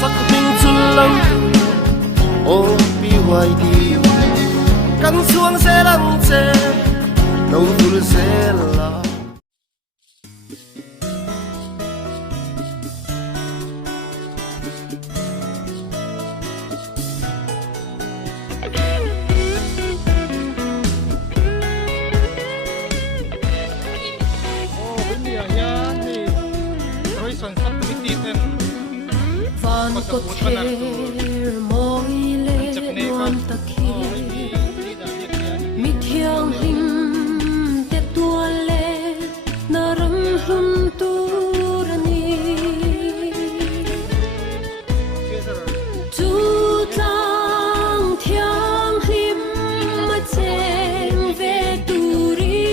sắc minh chun lâu ô bi hoài đi cắn xuống sẽ lăng chê đâu vui sẽ là Van có thể mỗi lệ loan ta khi mi thiang him te tua lệ na răng hun tu rani tu tang thiang him ma cheng về tu ri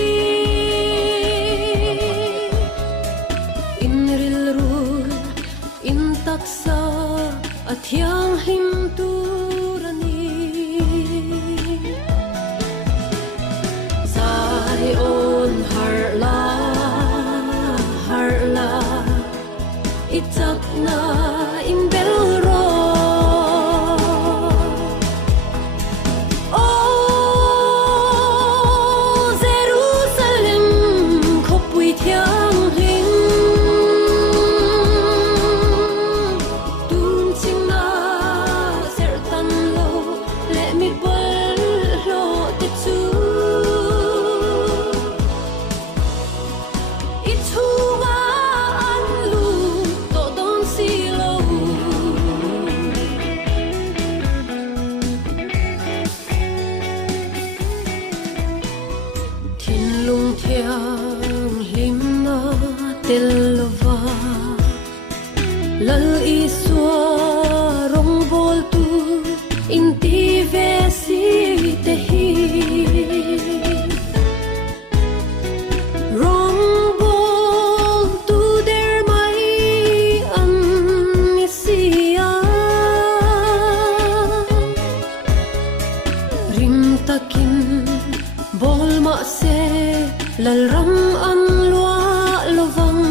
in ril ru in taksa athiang him turani zai on harla itak na in belro o Jerusalem khopui thiang him thiang lim na telva lal iswa rong bol tu inti ve si te hi rong bol tu der mai an isia rim takin bol ma se lal ram an lua lovang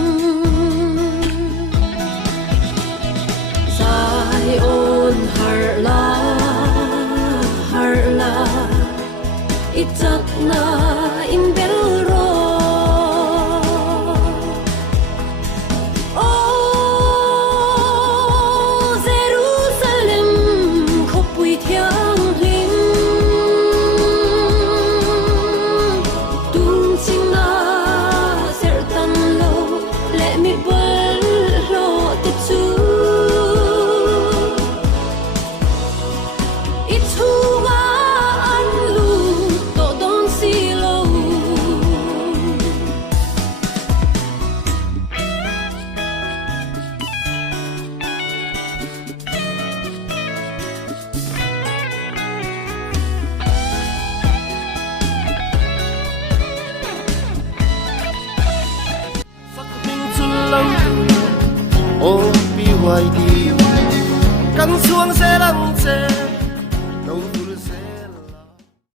sai on harla itak na in belro o Jerusalem khopui thiang him ô bi hoài đi cắn xuống sẽ lăng chê